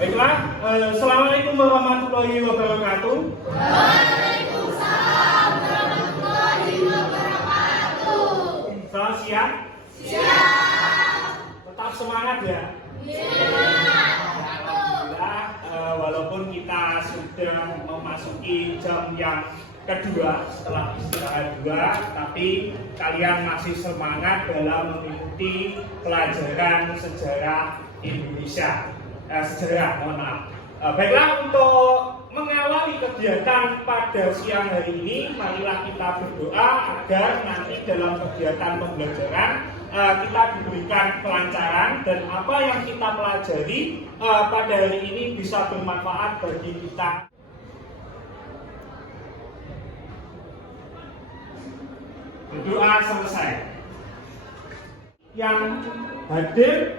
Baiklah, Assalamualaikum warahmatullahi wabarakatuh. Waalaikumsalam warahmatullahi wabarakatuh. Selamat siang. Siap. Tetap semangat ya. Siap. Alhamdulillah, walaupun kita sudah memasuki jam yang kedua setelah istirahat 2, tapi kalian masih semangat dalam mengikuti pelajaran sejarah Indonesia. Mohon maaf. Baiklah, untuk mengawali kegiatan pada siang hari ini, marilah kita berdoa agar nanti dalam kegiatan pembelajaran kita diberikan kelancaran dan apa yang kita pelajari pada hari ini bisa bermanfaat bagi kita. Berdoa selesai. Yang hadir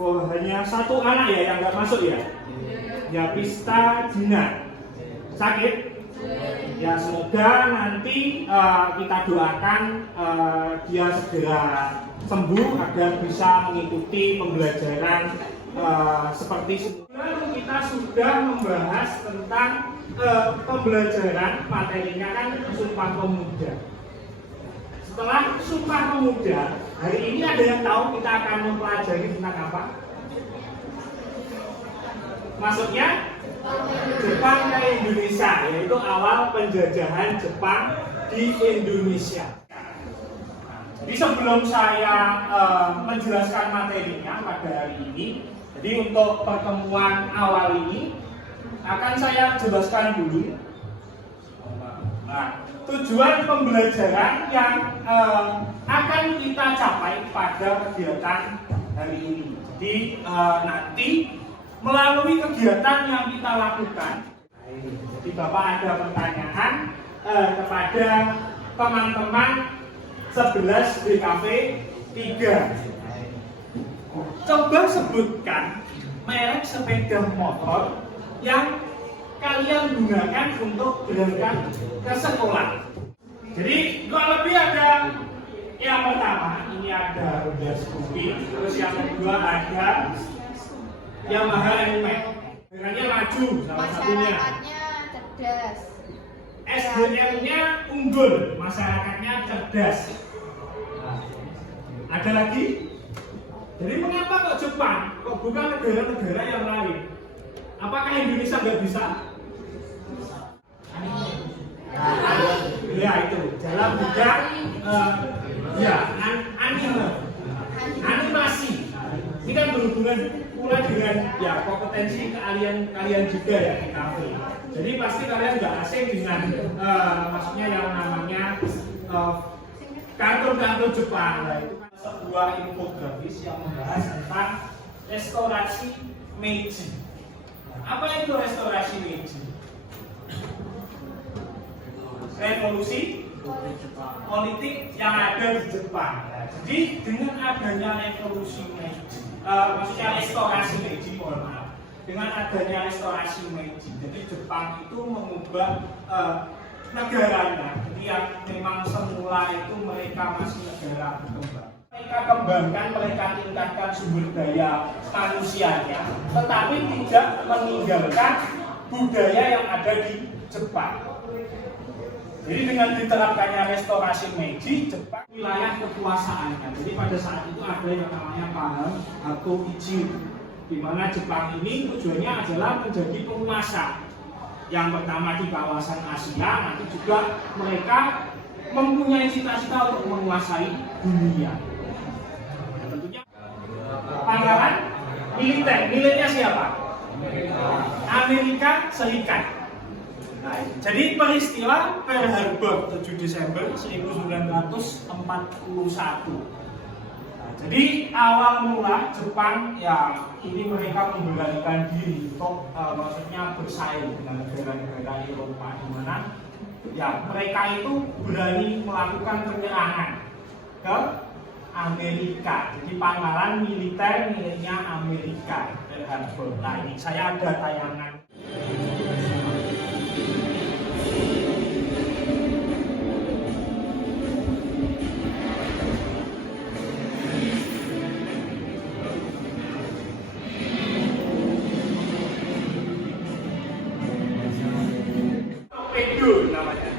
hanya satu anak ya yang nggak masuk ya? Ya, Pista Jina. Sakit? Ya, semoga nanti kita doakan dia segera sembuh agar bisa mengikuti pembelajaran seperti sebelumnya. Kita sudah membahas tentang pembelajaran materinya kan Sumpah Pemuda. Setelah Sumpah Pemuda, hari ini ada yang tahu kita akan mempelajari tentang apa? Maksudnya Jepang ke Indonesia, yaitu awal penjajahan Jepang di Indonesia. Jadi sebelum saya menjelaskan materinya pada hari ini, jadi untuk pertemuan awal ini akan saya jelaskan dulu. Nah, tujuan pembelajaran yang akan kita capai pada kegiatan hari ini. Jadi nanti melalui kegiatan yang kita lakukan, jadi Bapak ada pertanyaan kepada teman-teman 11 BKP 3. Coba sebutkan merek sepeda motor yang kalian gunakan untuk berangkat ke sekolah. Jadi kurang lebih ada yang pertama, ini ada Honda Scoopy, terus yang kedua ada Yamaha NMAX. Dengannya maju salah satunya. Masyarakatnya cerdas. SDM-nya unggul, masyarakatnya cerdas. Nah, ada lagi? Jadi mengapa kok Jepang? Kok bukan negara-negara yang lain? Apakah Indonesia nggak bisa? Ya itu, dalam bidang anime, animasi. Ini kan berhubungan pula dengan ya kompetensi kalian juga ya di kafe. Jadi pasti kalian nggak asing dengan maksudnya yang namanya kartun-kartun Jepang. Nah, itu kan sebuah infografis yang membahas tentang restorasi Meiji. Apa itu restorasi Meiji? Revolusi politik yang ada di Jepang. Jadi dengan adanya revolusi Meiji, maksudnya restorasi Meiji, mohon maaf, dengan adanya restorasi Meiji, jadi Jepang itu mengubah negaranya. Jadi yang memang semula itu mereka masih negara berkembang. Mereka kembangkan, mereka tingkatkan sumber daya manusianya, tetapi tidak meninggalkan budaya yang ada di Jepang. Jadi dengan diterapkannya restorasi Meiji, Jepang wilayah kekuasaannya. Jadi pada saat itu ada yang namanya paham Hato Ichi, di mana Jepang ini tujuannya adalah menjadi penguasa. Yang pertama di kawasan Asia, nanti juga mereka mempunyai cita-cita untuk menguasai dunia. Nah, tentunya pangkalan militernya siapa? Amerika Serikat. Nah, jadi peristiwa Pearl Harbor 7 Desember 1941. Nah, jadi awal mula Jepang ya ini mereka memberanikan diri untuk maksudnya bersaing dengan negara-negara Eropa, di mana ya mereka itu berani melakukan penyerangan ke Amerika. Jadi pangkalan militer miliknya Amerika, Pearl Harbor. Nah, ini saya ada tayangan. Indo namanya.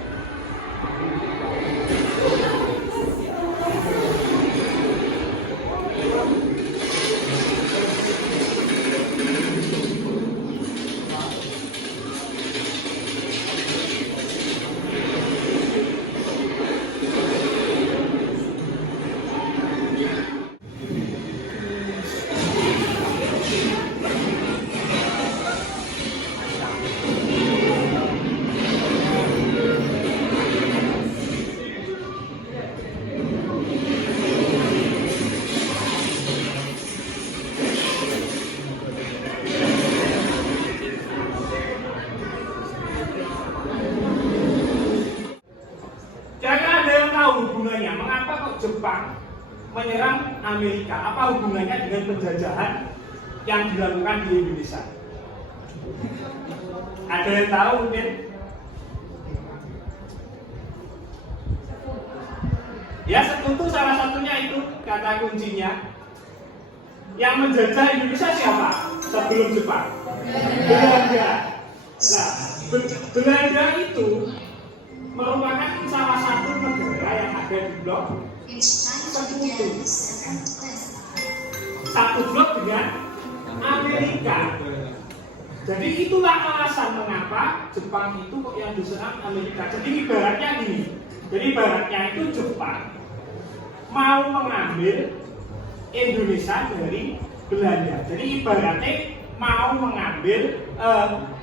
Hubungannya, mengapa kok Jepang menyerang Amerika? Apa hubungannya dengan penjajahan yang dilakukan di Indonesia? Ada yang tahu mungkin? Ya, sekutu salah satunya itu kata kuncinya. Yang menjajah Indonesia siapa? Sebelum Jepang? Belanda. Nah, Belanda itu merupakan salah satu negara yang ada di blok sekutu. Satu blok dengan Amerika. Jadi itulah alasan mengapa Jepang itu kok yang diserang Amerika. Jadi ibaratnya gini. Jadi ibaratnya itu Jepang mau mengambil Indonesia dari Belanda. Jadi ibaratnya mau mengambil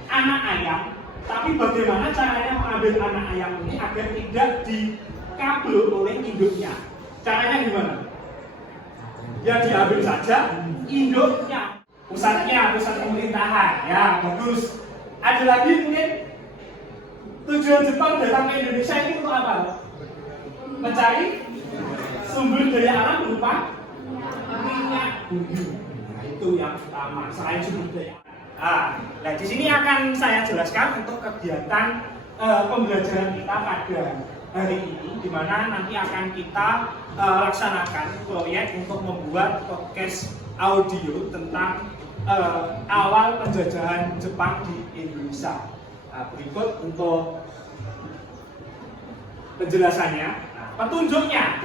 anak ayam. Tapi bagaimana caranya mengambil anak ayam ini agar tidak dikabul oleh induknya? Caranya gimana? Ya diambil saja induknya. Pusat pemerintahan. Ya, bagus. Ada lagi mungkin tujuan Jepang datang ke Indonesia ini untuk apa? Mencari sumber daya alam berupa minyak bumi. Itu yang utama. Selain sumber daya. Nah, di sini akan saya jelaskan untuk kegiatan pembelajaran kita pada hari ini, di mana nanti akan kita laksanakan proyek untuk membuat podcast audio tentang awal penjajahan Jepang di Indonesia. Nah, berikut untuk penjelasannya. Nah, petunjuknya,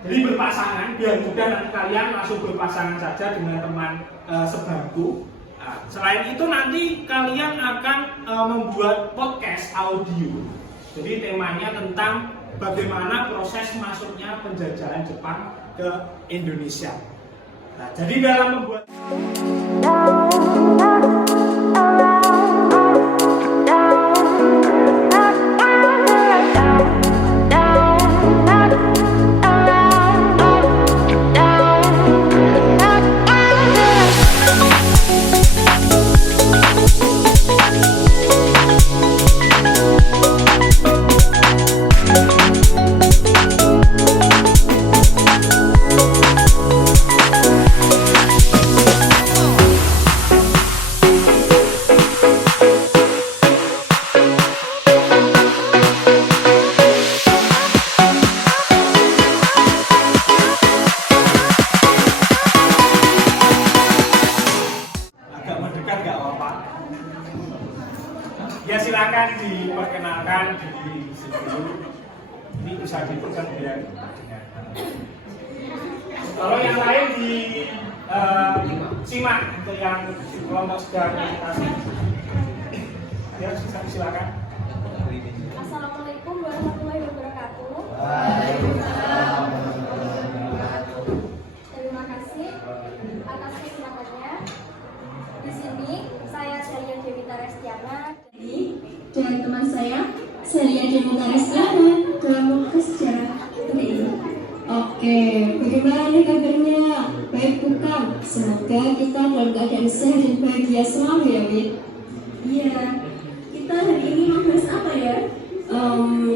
jadi berpasangan biar mudah, nanti kalian langsung berpasangan saja dengan teman sebangku. Nah, selain itu nanti kalian akan membuat podcast audio. Jadi temanya tentang bagaimana proses masuknya penjajahan Jepang ke Indonesia. Nah, jadi dalam membuat ya silakan diperkenalkan diri sendiri. Ini bisa dipesan biar. Kalau yang lain di simak untuk yang kelompok sedang meditasi. Ya silakan. Assalamualaikum warahmatullahi wabarakatuh. Terima kasih atas kesempatannya. Di sini saya Celia Devita Restiana dan teman saya Celia Devita Restiana dalam podcast sejarah hari ini. Oke, bagaimana nih kabarnya? Baik bukan? Semoga kita dalam keadaan sehat dan bahagia selalu ya, Win. Iya, kita hari ini mau bahas apa ya?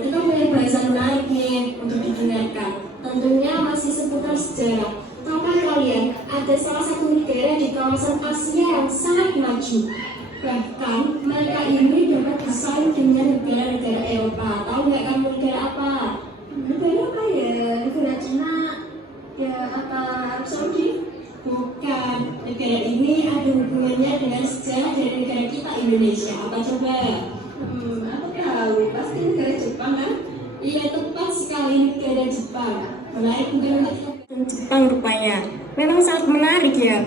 Kita punya bahasan menarik nih untuk didengarkan. Tentunya masih seputar sejarah. Tahukah kalian, ada salah satu negara di kawasan Asia yang sangat maju. Bahkan mereka ini dapat bersaing dengan negara-negara Eropa. Tahu nggak kamu negara apa? Negara apa ya? Negara Cina? Ya apa Arab Saudi? Bukan. Negara ini ada hubungannya dengan sejarah dari negara kita Indonesia. Apa coba? Aku tahu, pasti negara Jepang kan? Iya, tepat sekali, negara Jepang. Menarik budaya Jepang rupanya. Memang sangat menarik ya.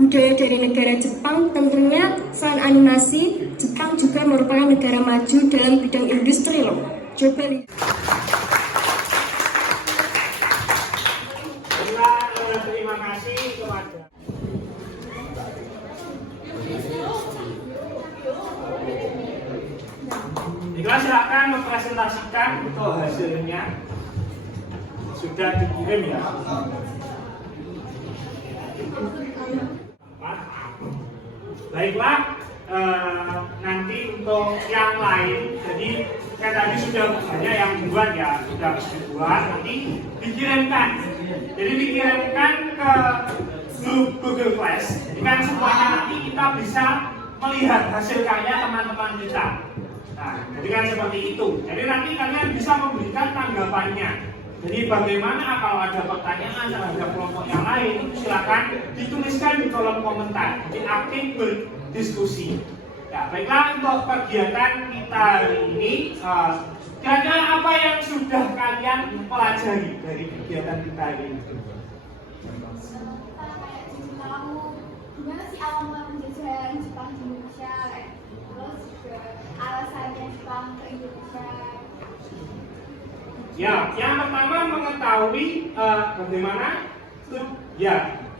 Budaya dari negara Jepang tentunya selain animasi, Jepang juga merupakan negara maju dalam bidang industri loh. Coba lihat. Terima kasih kepada Baiklah, silakan mempresentasikan untuk hasilnya. Sudah dikirim ya. Baiklah, nanti untuk yang lain, jadi kan tadi sudah banyak yang buat ya, sudah dibuat, nanti dikirimkan. Jadi dikirimkan ke grup Google Class. Jadi kan semuanya nanti kita bisa melihat hasil karya teman-teman kita. Nah, jadi kan seperti itu. Jadi nanti kalian bisa memberikan tanggapannya. Jadi bagaimana kalau ada pertanyaan terhadap kelompok yang lain, silakan dituliskan di kolom komentar. Jadi aktif berdiskusi. Ya, baiklah, untuk kegiatan kita hari ini, kira-kira apa yang sudah kalian pelajari dari kegiatan kita hari ini? Gimana sih awal mula penjajahan Jepang di Indonesia, terus juga alasannya Jepang ke Indonesia. Ya, yang pertama mengetahui bagaimana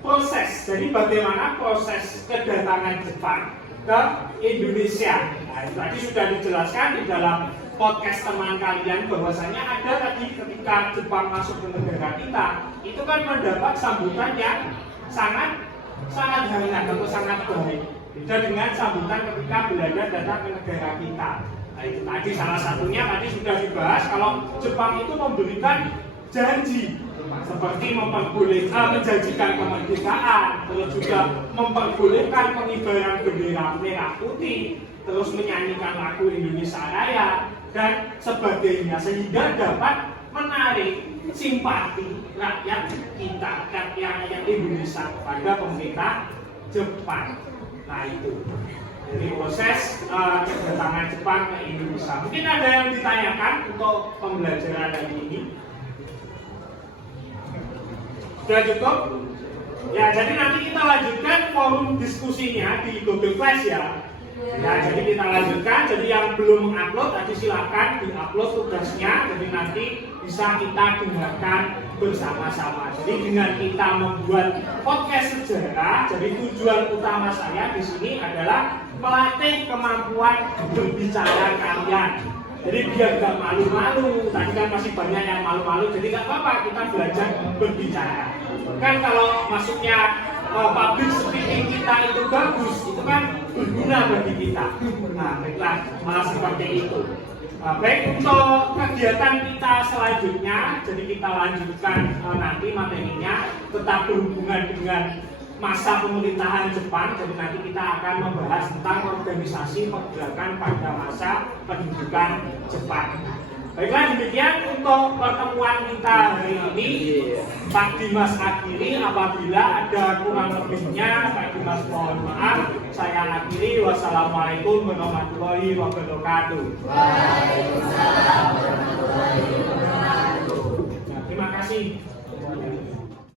proses. Jadi bagaimana proses kedatangan Jepang ke Indonesia. Nah, itu tadi sudah dijelaskan di dalam podcast teman kalian bahwasanya ada tadi ketika Jepang masuk ke negara kita, itu kan mendapat sambutan yang sangat hangat atau sangat baik. Beda dengan sambutan ketika Belanda datang ke negara kita. Nah, itu tadi salah satunya tadi sudah dibahas kalau Jepang itu memberikan janji seperti menjanjikan kemerdekaan, terus juga memperbolehkan pengibaran bendera merah putih, terus menyanyikan lagu Indonesia Raya dan sebagainya, sehingga dapat menarik simpati rakyat kita, rakyat Indonesia kepada pemerintah Jepang. Nah, itu jadi proses kedatangan Jepang ke Indonesia. Mungkin ada yang ditanyakan untuk pembelajaran hari ini? Sudah cukup? Ya, jadi nanti kita lanjutkan forum diskusinya di Google Class ya. Ya, jadi kita lanjutkan. Jadi yang belum mengupload, tadi silakan diupload tugasnya. Jadi nanti bisa kita dengarkan bersama-sama. Jadi dengan kita membuat podcast sejarah, jadi tujuan utama saya di sini adalah melatih kemampuan berbicara kalian. Jadi biar gak malu-malu. Tadi kan masih banyak yang malu-malu. Jadi gak apa-apa, kita belajar berbicara. Kan kalau masuknya public speaking kita itu bagus, itu kan berguna bagi kita. Nah, baiklah, seperti itu. Baik, untuk kegiatan kita selanjutnya, jadi kita lanjutkan nanti materinya tetap berhubungan dengan masa pemerintahan Jepang. Jadi nanti kita akan membahas tentang organisasi pergerakan pada masa pendudukan Jepang. Baiklah, demikian untuk pertemuan kita hari ini. Pak Dimas akhiri, apabila ada kurang lebihnya Pak Dimas mohon maaf. Saya akhiri, wassalamualaikum warahmatullahi wabarakatuh. Waalaikumsalam warahmatullahi wabarakatuh. Terima kasih.